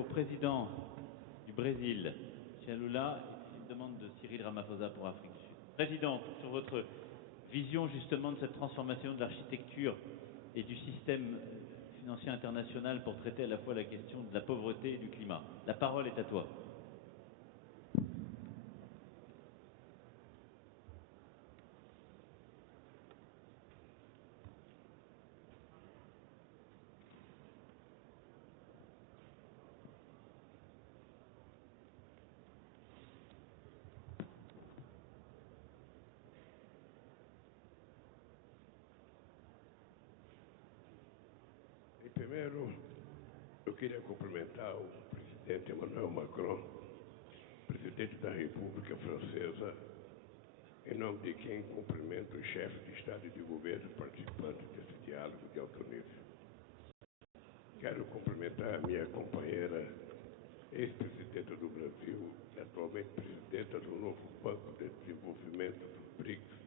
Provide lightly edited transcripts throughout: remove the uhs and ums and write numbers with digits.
au président du Brésil, M. Lula, une demande de Cyril Ramaphosa pour Afrique du Sud. Président, sur votre vision justement de cette transformation de l'architecture et du système financier international pour traiter à la fois la question de la pauvreté et du climat. La parole est à toi. Primeiro, eu queria cumprimentar o presidente Emmanuel Macron, presidente da República Francesa, em nome de quem cumprimento os chefes de Estado e de governo participantes desse diálogo de alto nível. Quero cumprimentar a minha companheira, ex-presidenta do Brasil, atualmente presidenta do novo Banco de Desenvolvimento do BRICS,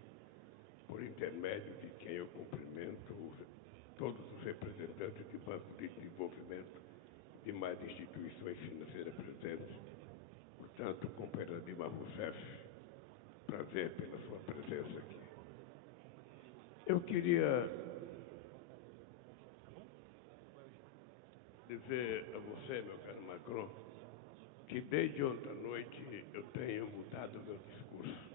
por intermédio de quem eu cumprimento todos os representantes de Banco de Desenvolvimento de mais instituições financeiras presentes. Portanto, companheira Dilma Rousseff, prazer pela sua presença aqui. Eu queria dizer a você, meu caro Macron, que desde ontem à noite eu tenho mudado meu discurso.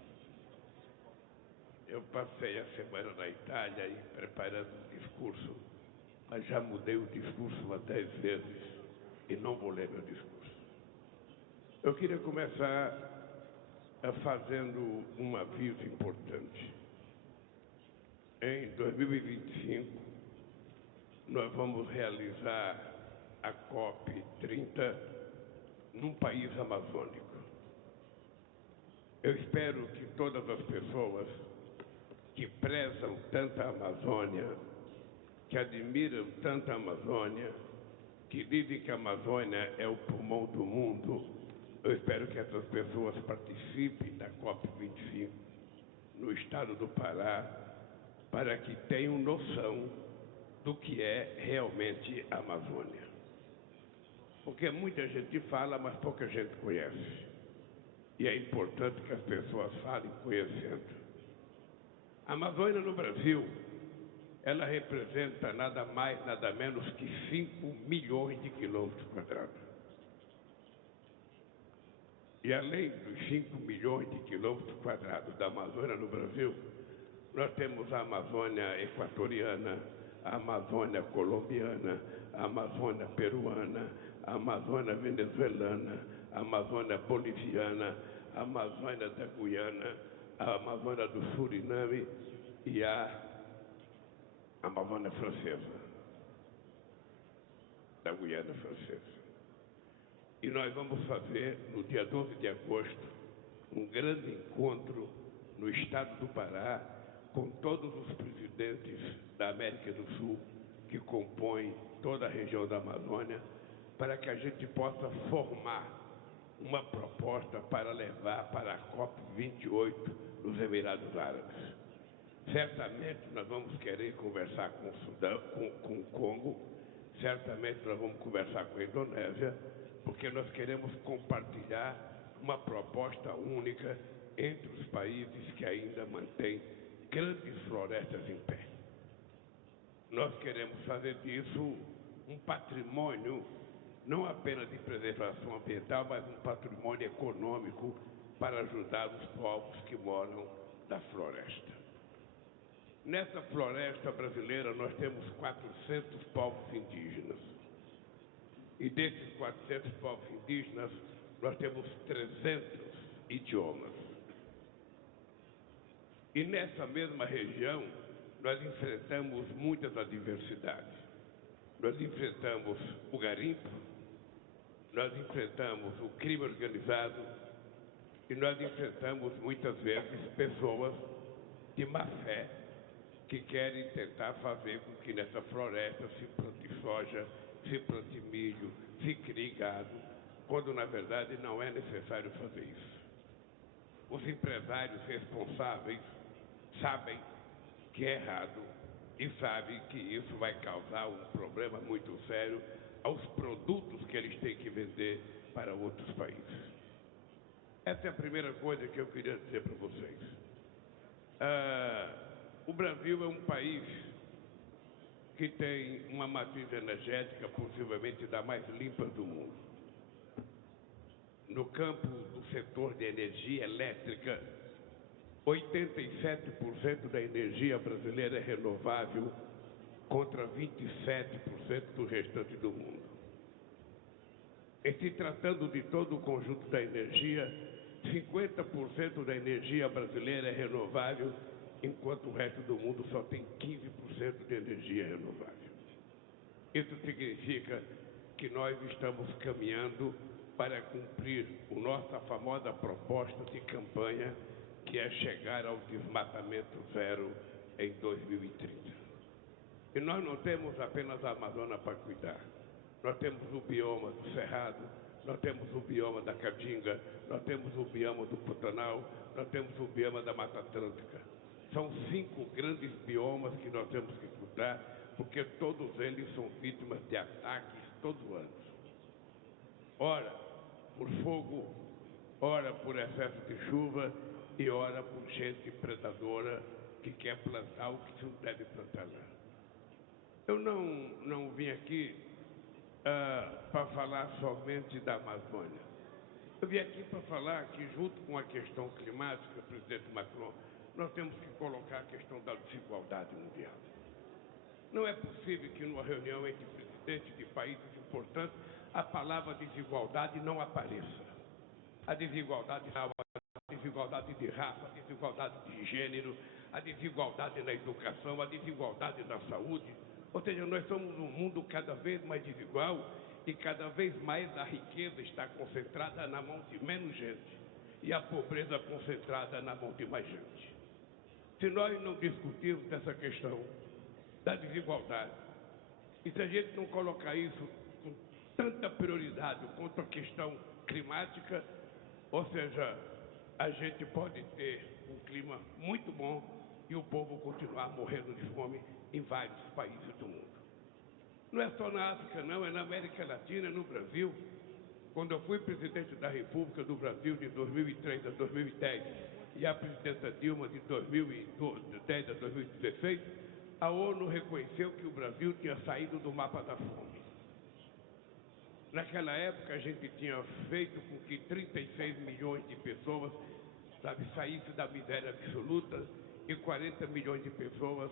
Eu passei a semana na Itália e preparando um discurso, mas já mudei o discurso há 10 vezes e não vou ler meu discurso. Eu queria começar fazendo um aviso importante. Em 2025, nós vamos realizar a COP30 num país amazônico. Eu espero que todas as pessoas que prezam tanto a Amazônia, que admiram tanto a Amazônia, que dizem que a Amazônia é o pulmão do mundo, eu espero que essas pessoas participem da COP25 no estado do Pará, para que tenham noção do que é realmente a Amazônia. Porque muita gente fala, mas pouca gente conhece. E é importante que as pessoas falem conhecendo. A Amazônia no Brasil, ela representa nada mais, nada menos que 5 milhões de quilômetros quadrados. E além dos 5 milhões de quilômetros quadrados da Amazônia no Brasil, nós temos a Amazônia equatoriana, a Amazônia colombiana, a Amazônia peruana, a Amazônia venezuelana, a Amazônia boliviana, a Amazônia da Guiana, a Amazônia do Suriname e a Amazônia francesa, da Guiana francesa. E nós vamos fazer, no dia 12 de agosto, um grande encontro no estado do Pará, com todos os presidentes da América do Sul, que compõem toda a região da Amazônia, para que a gente possa formar uma proposta para levar para a COP28 nos Emirados Árabes. Certamente nós vamos querer conversar com o Sudão, com o Congo, certamente nós vamos conversar com a Indonésia, porque nós queremos compartilhar uma proposta única entre os países que ainda mantêm grandes florestas em pé. Nós queremos fazer disso um patrimônio, não apenas de preservação ambiental, mas um patrimônio econômico para ajudar os povos que moram da floresta. Nessa floresta brasileira nós temos 400 povos indígenas. E desses 400 povos indígenas, nós temos 300 idiomas. E nessa mesma região, nós enfrentamos muitas adversidades. Nós enfrentamos o garimpo, nós enfrentamos o crime organizado e nós enfrentamos muitas vezes pessoas de má fé que querem tentar fazer com que nessa floresta se plante soja, se plante milho, se crie gado, quando na verdade não é necessário fazer isso. Os empresários responsáveis sabem que é errado e sabem que isso vai causar um problema muito sério aos produtos que eles têm que vender outros países. Essa é a primeira coisa que eu queria dizer para vocês. O Brasil é um país que tem uma matriz energética possivelmente da mais limpa do mundo. No campo do setor de energia elétrica, 87% da energia brasileira é renovável contra 27% do restante do mundo. Em se tratando de todo o conjunto da energia, 50% da energia brasileira é renovável, enquanto o resto do mundo só tem 15% de energia renovável. Isso significa que nós estamos caminhando para cumprir a nossa famosa proposta de campanha, que é chegar ao desmatamento zero em 2030. E nós não temos apenas a Amazônia para cuidar. Nós temos o bioma do Cerrado, nós temos o bioma da Caatinga, nós temos o bioma do Pantanal, nós temos o bioma da Mata Atlântica. São 5 grandes biomas que nós temos que cuidar, porque todos eles são vítimas de ataques todos os anos. Ora por fogo, ora por excesso de chuva e ora por gente predadora que quer plantar o que não deve plantar lá. Eu não vim aqui para falar somente da Amazônia. Eu vim aqui para falar que, junto com a questão climática, presidente Macron, nós temos que colocar a questão da desigualdade mundial. Não é possível que numa reunião entre presidentes de países importantes a palavra desigualdade não apareça. A desigualdade de raça, a desigualdade de gênero, a desigualdade na educação, a desigualdade na saúde. Ou seja, nós somos um mundo cada vez mais desigual e cada vez mais a riqueza está concentrada na mão de menos gente e a pobreza concentrada na mão de mais gente. Se nós não discutirmos essa questão da desigualdade, e se a gente não colocar isso com tanta prioridade quanto a questão climática, ou seja, a gente pode ter um clima muito bom e o povo continuar morrendo de fome em vários países do mundo. Não é só na África, não, é na América Latina, no Brasil. Quando eu fui presidente da República do Brasil de 2003 a 2010 e a presidenta Dilma de 2010 a 2016, a ONU reconheceu que o Brasil tinha saído do mapa da fome. Naquela época, a gente tinha feito com que 36 milhões de pessoas saíssem da miséria absoluta e 40 milhões de pessoas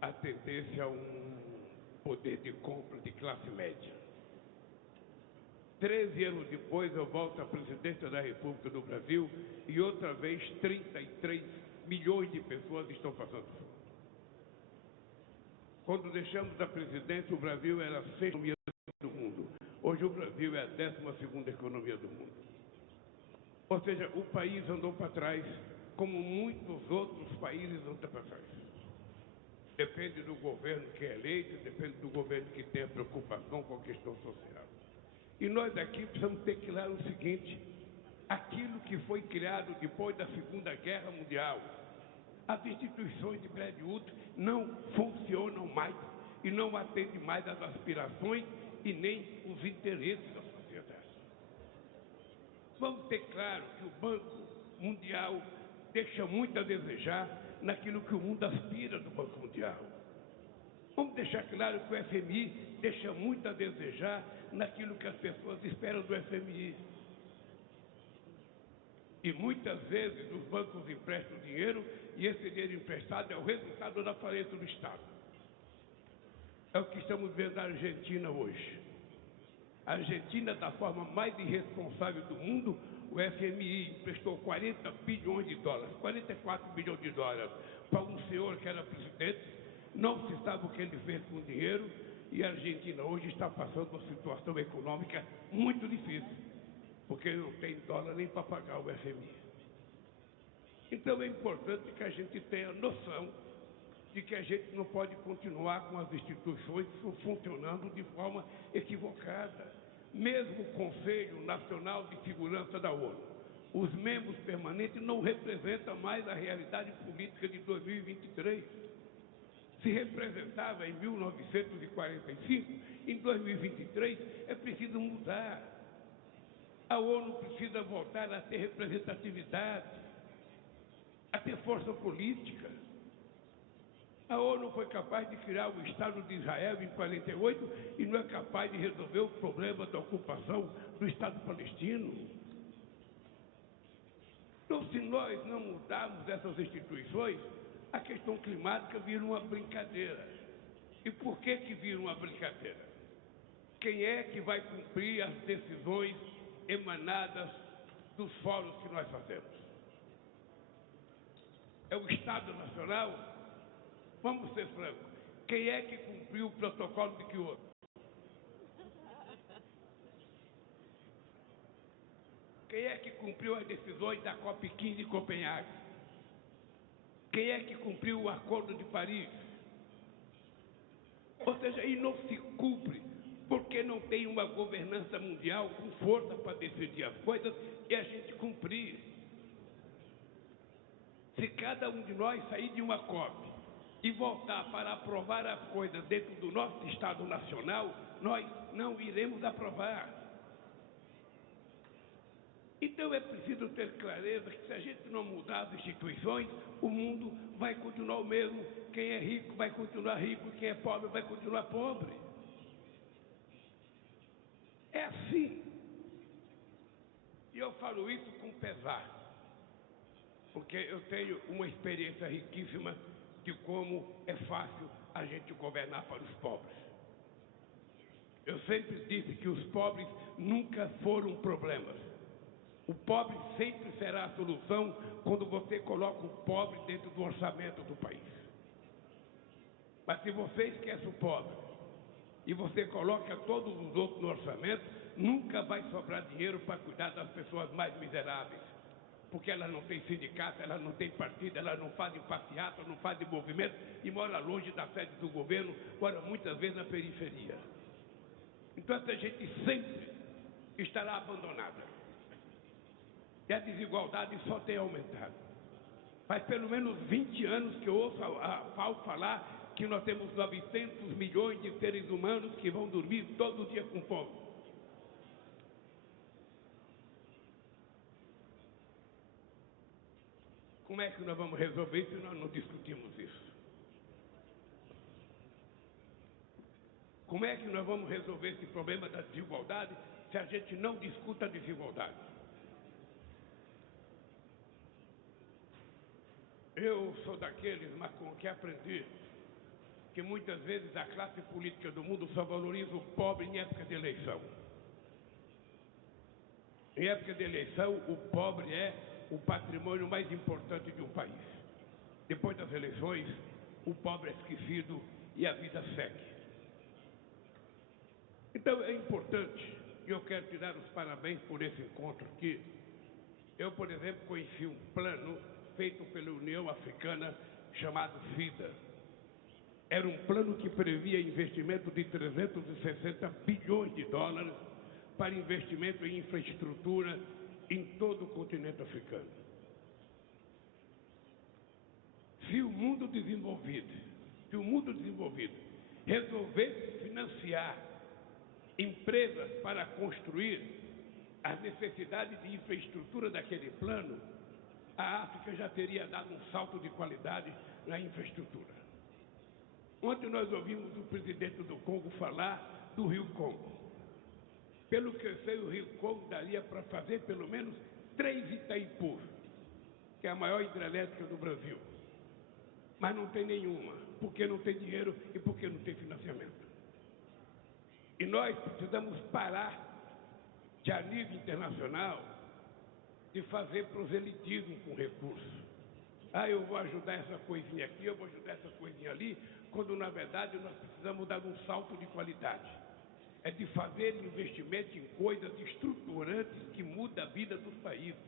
atendessem a um poder de compra de classe média. 13 anos depois, eu volto à presidência da República do Brasil e outra vez 33 milhões de pessoas estão passando fome. Quando deixamos a presidência, o Brasil era a 6ª economia do mundo. Hoje o Brasil é a 12ª economia do mundo. Ou seja, o país andou para trás, como muitos outros países andam para trás. Depende do governo que é eleito, depende do governo que tem a preocupação com a questão social. E nós aqui precisamos ter claro o seguinte: aquilo que foi criado depois da Segunda Guerra Mundial, as instituições de Bretton Woods não funcionam mais e não atendem mais às aspirações e nem os interesses da sociedade. Vamos ter claro que o Banco Mundial deixa muito a desejar naquilo que o mundo aspira do Banco Mundial. Vamos deixar claro que o FMI deixa muito a desejar naquilo que as pessoas esperam do FMI. E muitas vezes os bancos emprestam dinheiro e esse dinheiro emprestado é o resultado da falência do Estado. É o que estamos vendo na Argentina hoje. A Argentina, da forma mais irresponsável do mundo, o FMI emprestou 40 bilhões de dólares, 44 bilhões de dólares para um senhor que era presidente, não se sabe o que ele fez com o dinheiro e a Argentina hoje está passando uma situação econômica muito difícil, porque não tem dólar nem para pagar o FMI. Então é importante que a gente tenha noção de que a gente não pode continuar com as instituições funcionando de forma equivocada. Mesmo o Conselho Nacional de Segurança da ONU, os membros permanentes não representam mais a realidade política de 2023. Se representava em 1945, em 2023 é preciso mudar. A ONU precisa voltar a ter representatividade, a ter força política. A ONU foi capaz de criar o Estado de Israel em 48 e não é capaz de resolver o problema da ocupação do Estado palestino. Então, se nós não mudarmos essas instituições, a questão climática vira uma brincadeira. E por que vira uma brincadeira? Quem é que vai cumprir as decisões emanadas dos fóruns que nós fazemos? É o Estado Nacional? Vamos ser francos. Quem é que cumpriu o protocolo de Kyoto? Quem é que cumpriu as decisões da COP15 em Copenhague? Quem é que cumpriu o Acordo de Paris? Ou seja, e não se cumpre porque não tem uma governança mundial com força para decidir as coisas e a gente cumprir. Se cada um de nós sair de uma COP e voltar para aprovar as coisas dentro do nosso Estado Nacional, nós não iremos aprovar. Então é preciso ter clareza que se a gente não mudar as instituições, o mundo vai continuar o mesmo. Quem é rico vai continuar rico, quem é pobre vai continuar pobre. É assim. E eu falo isso com pesar, porque eu tenho uma experiência riquíssima de como é fácil a gente governar para os pobres. Eu sempre disse que os pobres nunca foram problemas. O pobre sempre será a solução quando você coloca o pobre dentro do orçamento do país. Mas se você esquece o pobre e você coloca todos os outros no orçamento, nunca vai sobrar dinheiro para cuidar das pessoas mais miseráveis. Porque elas não têm sindicato, elas não têm partido, elas não fazem passeata, não fazem movimento e moram longe da sede do governo, moram muitas vezes na periferia. Então essa gente sempre estará abandonada. E a desigualdade só tem aumentado. Faz pelo menos 20 anos que eu ouço a FAO falar que nós temos 900 milhões de seres humanos que vão dormir todo dia com fome. Como é que nós vamos resolver isso se nós não discutimos isso? Como é que nós vamos resolver esse problema da desigualdade se a gente não discuta a desigualdade? Eu sou daqueles, Macron, que aprendi que muitas vezes a classe política do mundo só valoriza o pobre em época de eleição. Em época de eleição, o pobre é o patrimônio mais importante de um país. Depois das eleições, o pobre é esquecido e a vida segue. Então é importante, e eu quero te dar os parabéns por esse encontro aqui. Eu, por exemplo, conheci um plano feito pela União Africana chamado FIDA. Era um plano que previa investimento de 360 bilhões de dólares para investimento em infraestrutura em todo o continente africano. Se o mundo desenvolvido resolvesse financiar empresas para construir as necessidades de infraestrutura daquele plano, a África já teria dado um salto de qualidade na infraestrutura. Ontem nós ouvimos o presidente do Congo falar do Rio Congo. Pelo que eu sei, o Rio Congo daria para fazer pelo menos 3 Itaipu, que é a maior hidrelétrica do Brasil. Mas não tem nenhuma, porque não tem dinheiro e porque não tem financiamento. E nós precisamos parar de, a nível internacional, de fazer proselitismo com recursos. Eu vou ajudar essa coisinha aqui, eu vou ajudar essa coisinha ali, quando na verdade nós precisamos dar um salto de qualidade. É de fazer investimento em coisas estruturantes que mudam a vida dos países.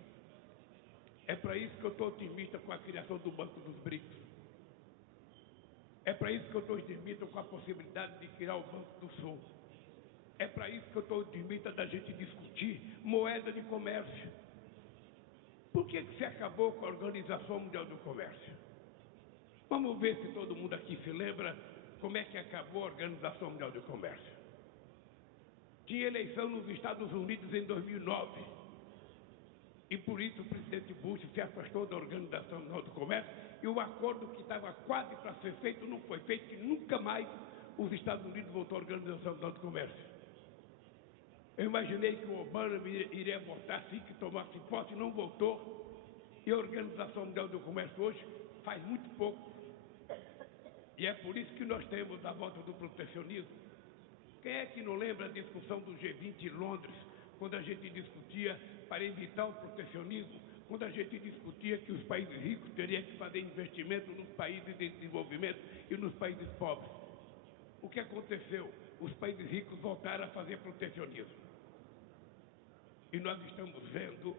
É para isso que eu estou otimista com a criação do Banco dos BRICS. É para isso que eu estou otimista com a possibilidade de criar o Banco do Sul. É para isso que eu estou otimista da gente discutir moeda de comércio. Por que se acabou com a Organização Mundial do Comércio? Vamos ver se todo mundo aqui se lembra como é que acabou a Organização Mundial do Comércio. Tinha eleição nos Estados Unidos em 2009. E por isso o presidente Bush se afastou da Organização Mundial do Comércio e o acordo que estava quase para ser feito não foi feito, e nunca mais os Estados Unidos voltou à Organização Mundial do Comércio. Eu imaginei que o Obama iria votar assim que tomasse posse, e não voltou. E a Organização Mundial do Comércio hoje faz muito pouco. E é por isso que nós temos a volta do protecionismo. Quem é que não lembra a discussão do G20 em Londres, quando a gente discutia para evitar o protecionismo, quando a gente discutia que os países ricos teriam que fazer investimento nos países de desenvolvimento e nos países pobres? O que aconteceu? Os países ricos voltaram a fazer protecionismo. E nós estamos vendo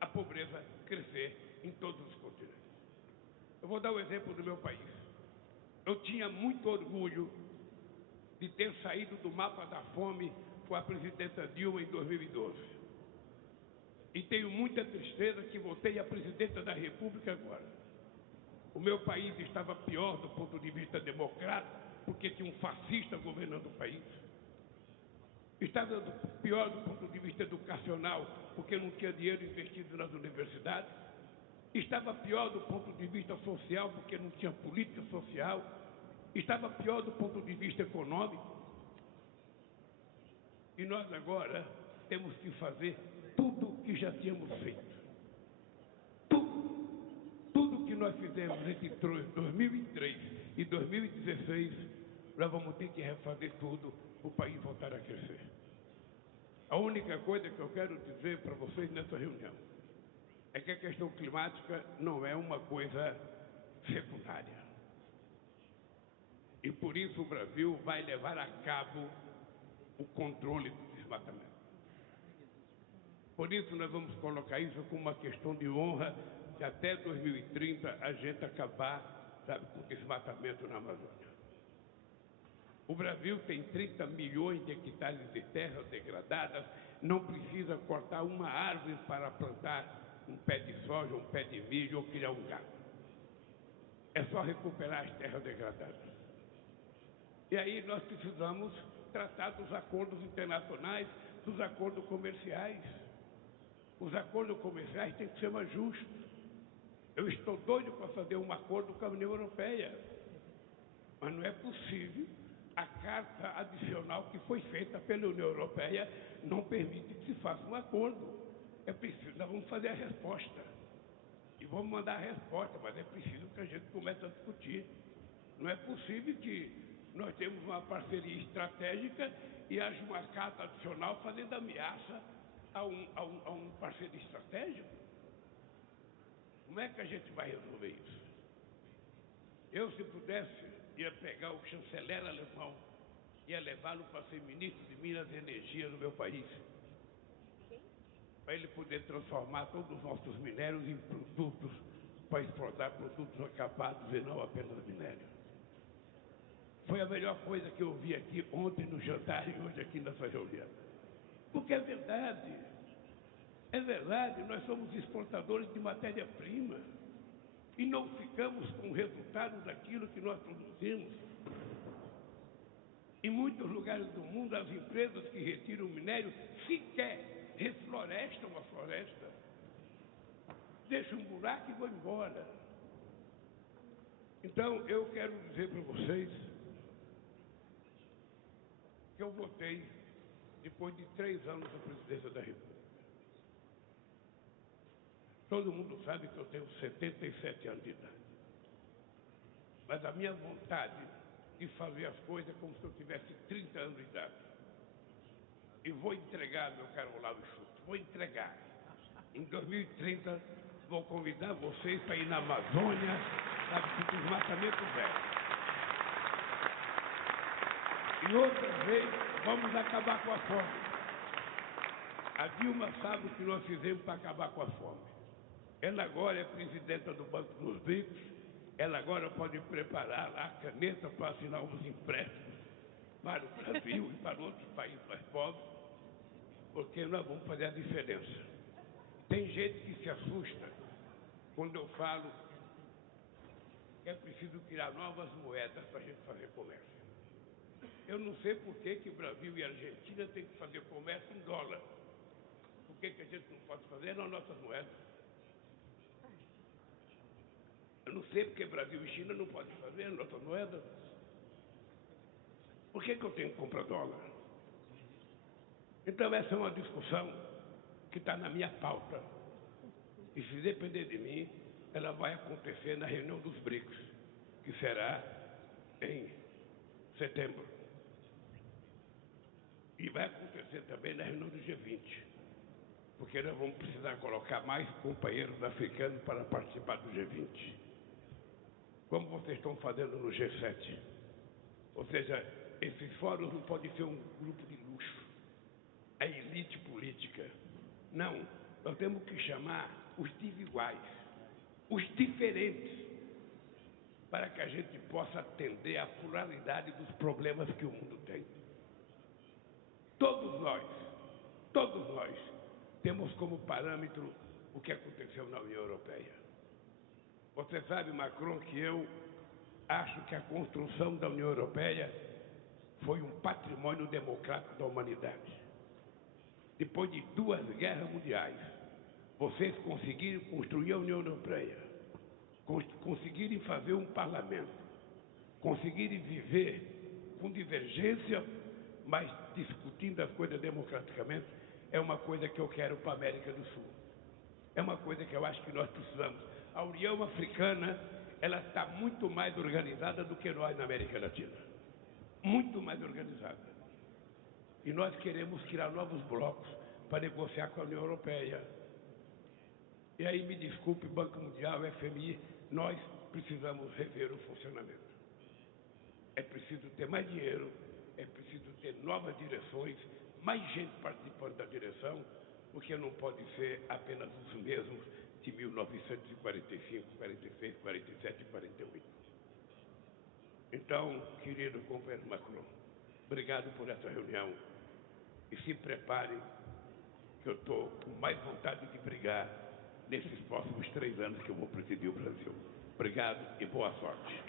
a pobreza crescer em todos os continentes. Eu vou dar o exemplo do meu país. Eu tinha muito orgulho de ter saído do mapa da fome com a presidenta Dilma em 2012. E tenho muita tristeza que voltei a presidenta da República agora. O meu país estava pior do ponto de vista democrático, porque tinha um fascista governando o país. Estava pior do ponto de vista educacional, porque não tinha dinheiro investido nas universidades. Estava pior do ponto de vista social, porque não tinha política social. Estava pior do ponto de vista econômico. E nós agora temos que fazer tudo o que já tínhamos feito. Tudo que nós fizemos entre 2003 e 2016, nós vamos ter que refazer tudo para o país voltar a crescer. A única coisa que eu quero dizer para vocês nessa reunião é que a questão climática não é uma coisa secundária. E por isso o Brasil vai levar a cabo o controle do desmatamento. Por isso nós vamos colocar isso como uma questão de honra, de até 2030 a gente acabar, com o desmatamento na Amazônia. O Brasil tem 30 milhões de hectares de terras degradadas, não precisa cortar uma árvore para plantar um pé de soja, um pé de milho ou criar um gado. É só recuperar as terras degradadas. E aí nós precisamos tratar dos acordos internacionais, dos acordos comerciais. Os acordos comerciais têm que ser mais justos. Eu estou doido para fazer um acordo com a União Europeia. Mas não é possível. A carta adicional que foi feita pela União Europeia não permite que se faça um acordo. É preciso, nós vamos fazer a resposta. E vamos mandar a resposta, mas é preciso que a gente comece a discutir. Não é possível que nós temos uma parceria estratégica e haja uma carta adicional fazendo ameaça a um parceiro estratégico. Como é que a gente vai resolver isso? Eu, se pudesse, ia pegar o chanceler alemão, ia levá-lo para ser ministro de Minas e Energia no meu país, para ele poder transformar todos os nossos minérios em produtos, para exportar produtos acabados e não apenas minério. Foi a melhor coisa que eu ouvi aqui ontem no jantar e hoje aqui nessa reunião. Porque é verdade, nós somos exportadores de matéria-prima e não ficamos com o resultado daquilo que nós produzimos. Em muitos lugares do mundo, as empresas que retiram o minério sequer reflorestam a floresta, deixam um buraco e vão embora. Então, eu quero dizer para vocês que eu votei depois de 3 anos da presidência da República. Todo mundo sabe que eu tenho 77 anos de idade. Mas a minha vontade de fazer as coisas é como se eu tivesse 30 anos de idade. E vou entregar, meu caro Olavo Schultz, vou entregar. Em 2030, vou convidar vocês para ir na Amazônia, para o desmatamento velho. E outra vez, vamos acabar com a fome. A Dilma sabe o que nós fizemos para acabar com a fome. Ela agora é presidenta do Banco dos Ricos, ela agora pode preparar lá a caneta para assinar uns empréstimos para o Brasil e para outros países mais pobres, porque nós vamos fazer a diferença. Tem gente que se assusta quando eu falo que é preciso criar novas moedas para a gente fazer comércio. Eu não sei por que Brasil e Argentina têm que fazer comércio em dólar. Por que a gente não pode fazer nas nossas moedas? Eu não sei porque Brasil e China não podem fazer nas nossas moedas. Por que eu tenho que comprar dólar? Então essa é uma discussão que está na minha pauta. E se depender de mim, ela vai acontecer na reunião dos BRICS, que será em setembro. E vai acontecer também na reunião do G20, porque nós vamos precisar colocar mais companheiros africanos para participar do G20. Como vocês estão fazendo no G7. Ou seja, esses fóruns não podem ser um grupo de luxo, a elite política. Não, nós temos que chamar os desiguais, os diferentes, para que a gente possa atender à pluralidade dos problemas que o mundo tem. Todos nós temos como parâmetro o que aconteceu na União Europeia. Você sabe, Macron, que eu acho que a construção da União Europeia foi um patrimônio democrático da humanidade. Depois de 2 guerras mundiais, vocês conseguiram construir a União Europeia, conseguirem fazer um parlamento, conseguirem viver com divergência, mas discutindo as coisas democraticamente, é uma coisa que eu quero para a América do Sul. É uma coisa que eu acho que nós precisamos. A União Africana, ela está muito mais organizada do que nós na América Latina. Muito mais organizada. E nós queremos criar novos blocos para negociar com a União Europeia. E aí, me desculpe, Banco Mundial, FMI, nós precisamos rever o funcionamento. É preciso ter mais dinheiro, é preciso ter novas direções, mais gente participando da direção, porque não pode ser apenas os mesmos de 1945, 46, 47 e 48. Então, querido companheiro Macron, obrigado por essa reunião e se prepare que eu estou com mais vontade de brigar nesses próximos 3 anos que eu vou presidir o Brasil. Obrigado e boa sorte.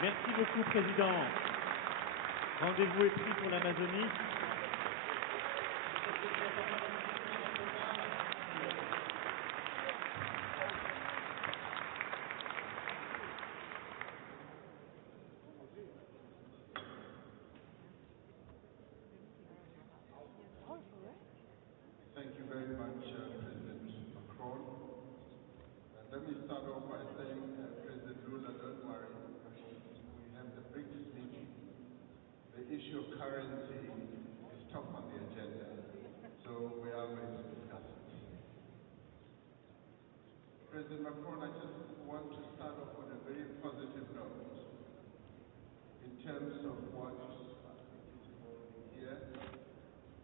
Merci beaucoup, Président. Rendez-vous est pris pour l'Amazonie. Thank you very much, President Macron. Let me start off by saying, President Lula, don't worry. We have the BRICS meeting. The issue of currency is top on the agenda, so we are going to discuss it. President Macron, I just want to start off on a very positive note in terms of what is evolving here.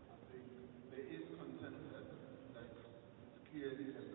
I think there is consensus that it's clearly a